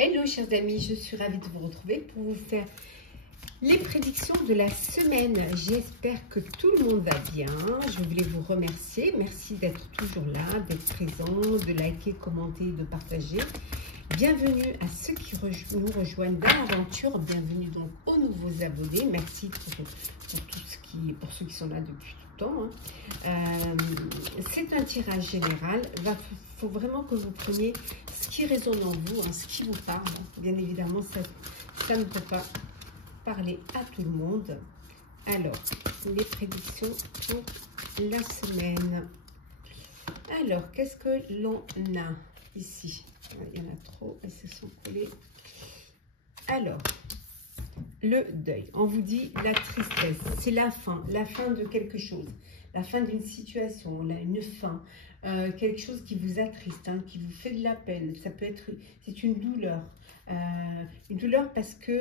Hello chers amis, je suis ravie de vous retrouver pour vous faire les prédictions de la semaine. J'espère que tout le monde va bien. Je voulais vous remercier. Merci d'être toujours là, d'être présent, de liker, commenter, de partager. Bienvenue à ceux qui nous rejoignent dans l'aventure. Bienvenue donc aux nouveaux abonnés. Merci pour ceux qui sont là depuis tout le temps. C'est un tirage général. Il faut vraiment que vous preniez ce qui résonne en vous, ce qui vous parle. Bien évidemment, ça ne peut pas parler à tout le monde. Alors, les prédictions pour la semaine. Alors, qu'est-ce que l'on a ici? Il y en a trop, elles se sont collées. Alors, le deuil. On vous dit la tristesse. C'est la fin de quelque chose. La fin d'une situation, là, une fin. Quelque chose qui vous attriste, qui vous fait de la peine. Ça peut être, c'est une douleur. Une douleur parce que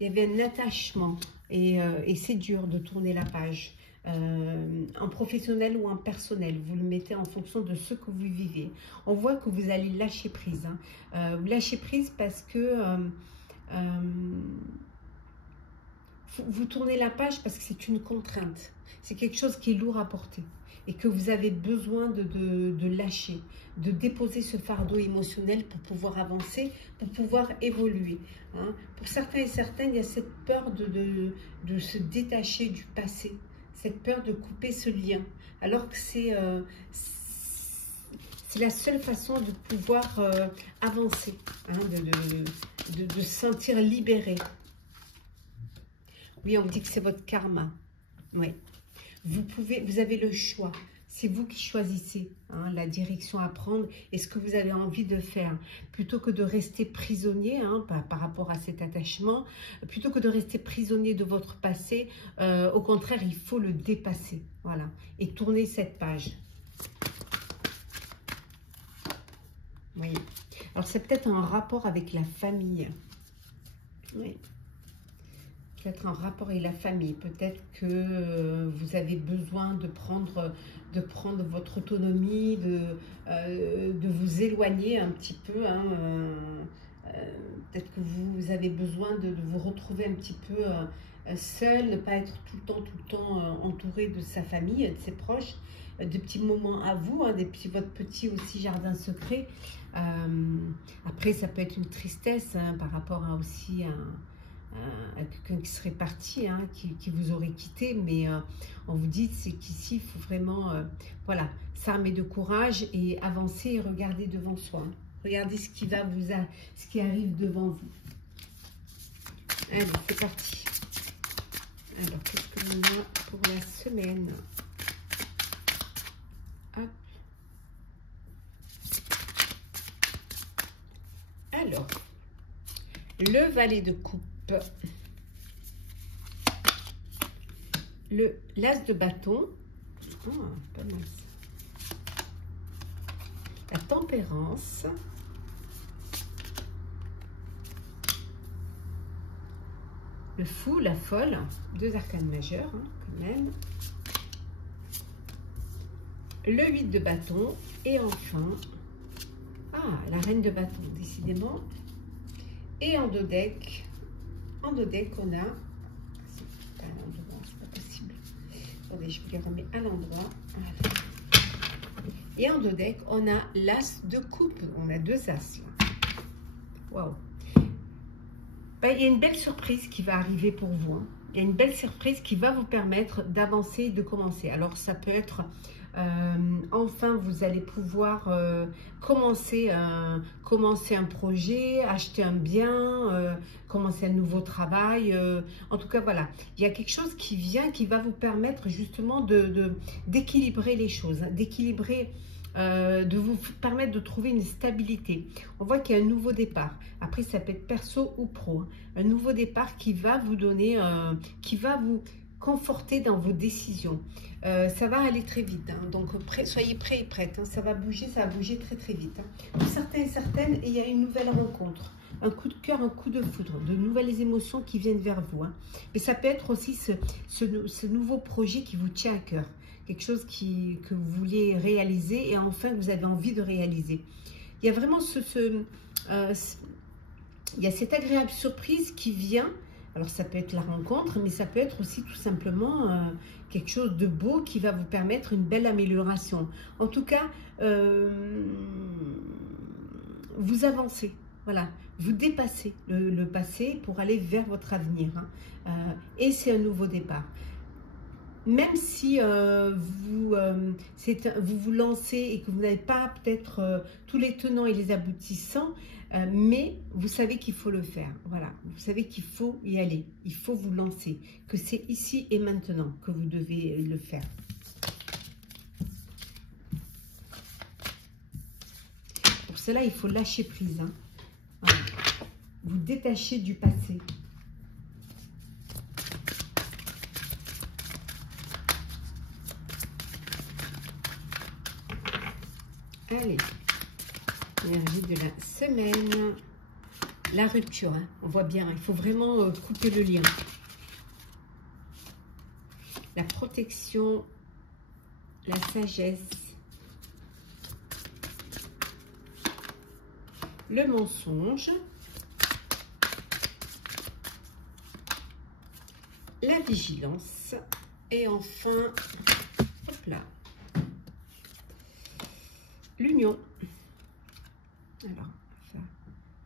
il y avait un attachement et c'est dur de tourner la page. En professionnel ou en personnel, vous le mettez en fonction de ce que vous vivez. On voit que vous allez lâcher prise. Vous lâchez prise parce que vous tournez la page parce que c'est une contrainte. C'est quelque chose qui est lourd à porter et que vous avez besoin de lâcher, de déposer ce fardeau émotionnel pour pouvoir avancer, pour pouvoir évoluer. Pour certains et certaines, il y a cette peur de se détacher du passé, cette peur de couper ce lien, alors que c'est la seule façon de pouvoir avancer, de se sentir libéré. Oui, on vous dit que c'est votre karma. Oui. Vous avez le choix. C'est vous qui choisissez la direction à prendre et ce que vous avez envie de faire. Plutôt que de rester prisonnier par rapport à cet attachement, plutôt que de rester prisonnier de votre passé, au contraire, il faut le dépasser. Voilà. Et tourner cette page. Oui. Alors, c'est peut-être un rapport avec la famille. Oui. Peut-être un rapport avec la famille. Peut-être que vous avez besoin de prendre votre autonomie, de vous éloigner un petit peu. Peut-être que vous avez besoin de vous retrouver un petit peu seul, ne pas être tout le temps entouré de sa famille, de ses proches, de petits moments à vous, votre petit aussi jardin secret. Après, ça peut être une tristesse par rapport à aussi à quelqu'un qui serait parti, qui vous aurait quitté, mais on vous dit c'est qu'ici il faut vraiment voilà, s'armer de courage et avancer et regarder devant soi. Regardez ce qui arrive devant vous. Allez, c'est parti. Alors, qu'est-ce que l'on a pour la semaine? Hop. Alors, le valet de coupe. L'as de bâton, pas mal. La tempérance, le fou, la folle, deux arcanes majeures quand même, le 8 de bâton et enfin la reine de bâton, décidément. Et en dos deck, on a, c'est pas possible. Attendez, je vous les remets à l'endroit. Voilà. Et en dos deck, on a l'as de coupe. On a deux as là. Waouh. Il y a une belle surprise qui va arriver pour vous. Il y a une belle surprise qui va vous permettre d'avancer et de commencer. Alors, ça peut être, enfin, vous allez pouvoir commencer un projet, acheter un bien, commencer un nouveau travail. En tout cas, voilà. Il y a quelque chose qui vient, qui va vous permettre justement d'équilibrer les choses, d'équilibrer, de vous permettre de trouver une stabilité. On voit qu'il y a un nouveau départ. Après, ça peut être perso ou pro. Un nouveau départ qui va vous donner, qui va vous conforter dans vos décisions. Ça va aller très vite. Donc, soyez prêts et prêtes. Ça va bouger très très vite. Pour certains et certaines, il y a une nouvelle rencontre. Un coup de cœur, un coup de foudre, de nouvelles émotions qui viennent vers vous. Mais ça peut être aussi ce nouveau projet qui vous tient à cœur. Quelque chose que vous vouliez réaliser et enfin que vous avez envie de réaliser. Il y a vraiment il y a cette agréable surprise qui vient. Alors ça peut être la rencontre, mais ça peut être aussi tout simplement quelque chose de beau qui va vous permettre une belle amélioration. En tout cas, vous avancez, voilà, vous dépassez le passé pour aller vers votre avenir. Hein. Et c'est un nouveau départ. Même si vous vous lancez et que vous n'avez pas peut-être tous les tenants et les aboutissants, mais vous savez qu'il faut le faire. Voilà, vous savez qu'il faut y aller, il faut vous lancer, que c'est ici et maintenant que vous devez le faire. Pour cela, il faut lâcher prise. Hein. Voilà. Vous détacher du passé. Allez, énergie de la semaine, la rupture, hein, on voit bien, il faut vraiment couper le lien. La protection, la sagesse, le mensonge, la vigilance et enfin, hop là, l'union. Alors, on va faire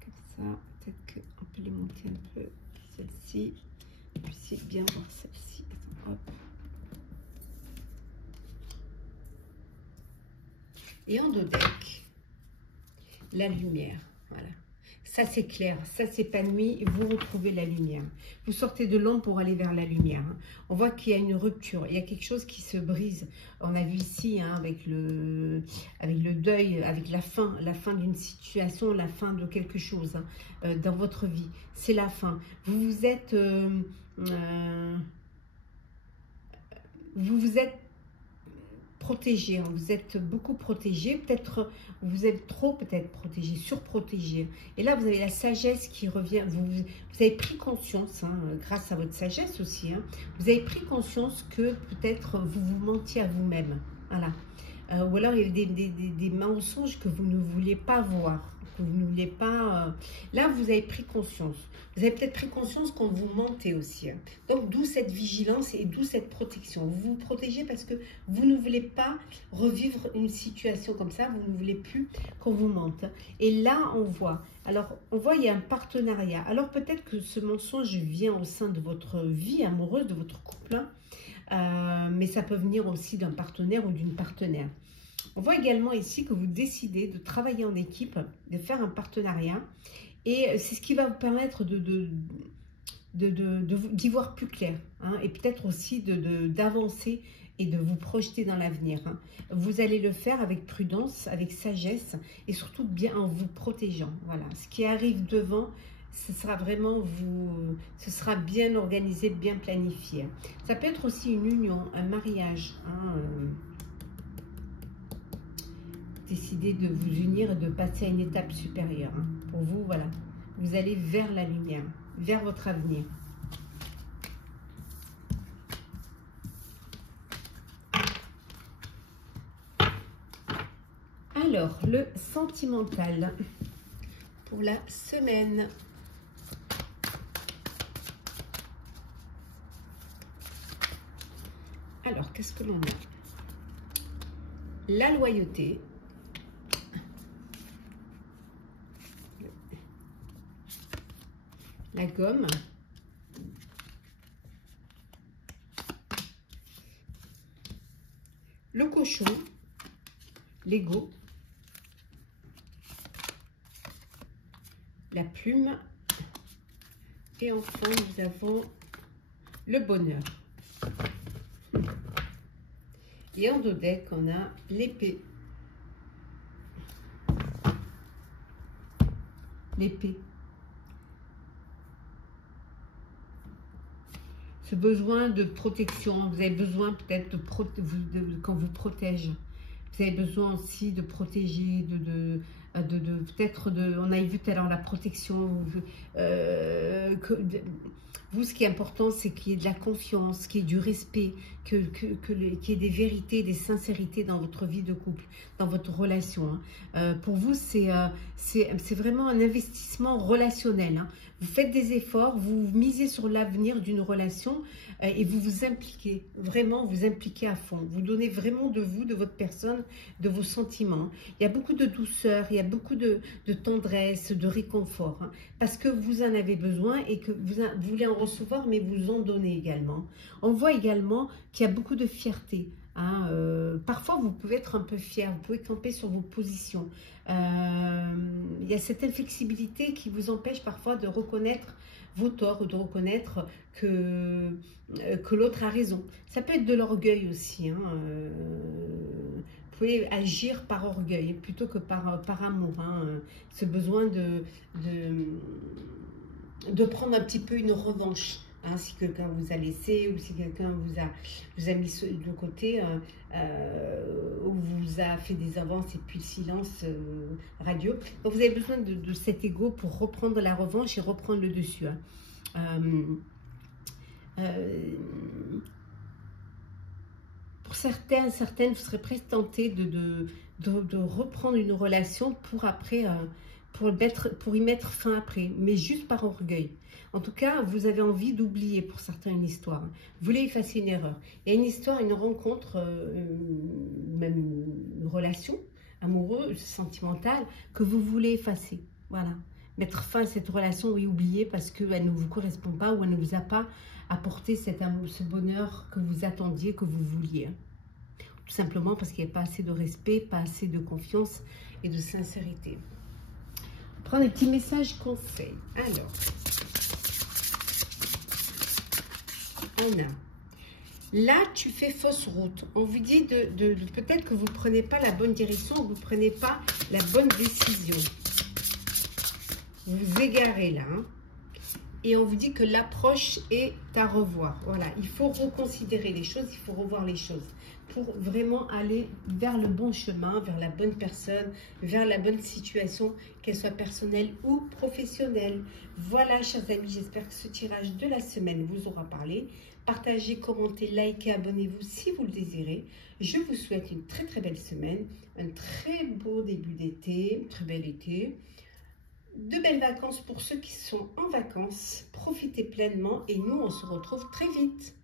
comme ça. Peut-être qu'on peut les monter un peu. Celle-ci. Puis bien voir celle-ci. Hop. Et en dos deck, la lumière. Voilà. Ça, c'est clair. Ça s'épanouit. Vous retrouvez la lumière. Vous sortez de l'ombre pour aller vers la lumière. Hein. On voit qu'il y a une rupture. Il y a quelque chose qui se brise. On a vu ici, hein, avec le deuil, avec la fin d'une situation, la fin de quelque chose hein, dans votre vie. C'est la fin. Vous vous êtes protégé, hein, vous êtes beaucoup protégé, peut-être vous êtes trop peut-être protégé, surprotégé. Et là, vous avez la sagesse qui revient, vous avez pris conscience, hein, grâce à votre sagesse aussi, hein, vous avez pris conscience que peut-être vous vous mentiez à vous-même. Voilà. Ou alors il y a des mensonges que vous ne vouliez pas voir, que vous ne vouliez pas... Là, vous avez pris conscience. Vous avez peut-être pris conscience qu'on vous mentait aussi. Hein. Donc, d'où cette vigilance et d'où cette protection. Vous vous protégez parce que vous ne voulez pas revivre une situation comme ça. Vous ne voulez plus qu'on vous mente. Et là, on voit. Alors, on voit il y a un partenariat. Alors, peut-être que ce mensonge vient au sein de votre vie amoureuse, de votre couple. Hein. Mais ça peut venir aussi d'un partenaire ou d'une partenaire. On voit également ici que vous décidez de travailler en équipe, de faire un partenariat. Et c'est ce qui va vous permettre d'y voir plus clair. Hein, et peut-être aussi d'avancer et de vous projeter dans l'avenir. Hein. Vous allez le faire avec prudence, avec sagesse et surtout bien en vous protégeant. Voilà. Ce qui arrive devant, ce sera vraiment ce sera bien organisé, bien planifié. Ça peut être aussi une union, un mariage. Hein, décider de vous unir et de passer à une étape supérieure. Hein. Pour vous, voilà. Vous allez vers la lumière, vers votre avenir. Alors, le sentimental pour la semaine. Alors, qu'est-ce que l'on a? La loyauté. La gomme. Le cochon. L'ego. La plume. Et enfin, nous avons le bonheur. Et en dos deck, on a l'épée. L'épée. Ce besoin de protection, vous avez besoin peut-être quand vous protège. Vous avez besoin aussi de protéger, peut-être on a vu tout à l'heure la protection. Vous, ce qui est important, c'est qu'il y ait de la confiance, qu'il y ait du respect, qu'il y ait des vérités, des sincérités dans votre vie de couple, dans votre relation. Pour vous, c'est vraiment un investissement relationnel. Vous faites des efforts, vous misez sur l'avenir d'une relation et vous vous impliquez, vraiment vous impliquez à fond. Vous donnez vraiment de vous, de votre personne, de vos sentiments. Il y a beaucoup de douceur, il y a beaucoup de tendresse, de réconfort, parce que vous en avez besoin et que vous voulez en recevoir, mais vous en donnez également. On voit également qu'il y a beaucoup de fierté. Parfois, vous pouvez être un peu fier, vous pouvez camper sur vos positions. Il y a cette inflexibilité qui vous empêche parfois de reconnaître vos torts ou de reconnaître que l'autre a raison. Ça peut être de l'orgueil aussi. Vous pouvez agir par orgueil plutôt que par amour. Ce besoin de prendre un petit peu une revanche. Si quelqu'un vous a laissé ou si quelqu'un vous a mis de côté ou vous a fait des avances et puis le silence radio. Donc vous avez besoin de cet ego pour reprendre la revanche et reprendre le dessus. Pour certaines, vous serez presque tenté de reprendre une relation pour après, pour y mettre fin après, mais juste par orgueil. En tout cas, vous avez envie d'oublier pour certains une histoire. Vous voulez effacer une erreur. Il y a une histoire, une rencontre, même une relation amoureuse, sentimentale, que vous voulez effacer. Voilà. Mettre fin à cette relation et oublier parce qu'elle ne vous correspond pas ou elle ne vous a pas apporté ce bonheur que vous attendiez, que vous vouliez. Tout simplement parce qu'il n'y a pas assez de respect, pas assez de confiance et de sincérité. On prend des petits messages conseils. Alors, Anna, là tu fais fausse route. On vous dit peut-être que vous ne prenez pas la bonne direction, vous ne prenez pas la bonne décision. Vous vous égarez là. Et on vous dit que l'approche est à revoir. Voilà, il faut reconsidérer les choses, il faut revoir les choses pour vraiment aller vers le bon chemin, vers la bonne personne, vers la bonne situation, qu'elle soit personnelle ou professionnelle. Voilà, chers amis, j'espère que ce tirage de la semaine vous aura parlé. Partagez, commentez, likez, abonnez-vous si vous le désirez. Je vous souhaite une très très belle semaine, un très beau début d'été, très bel été. De belles vacances pour ceux qui sont en vacances. Profitez pleinement et nous, on se retrouve très vite.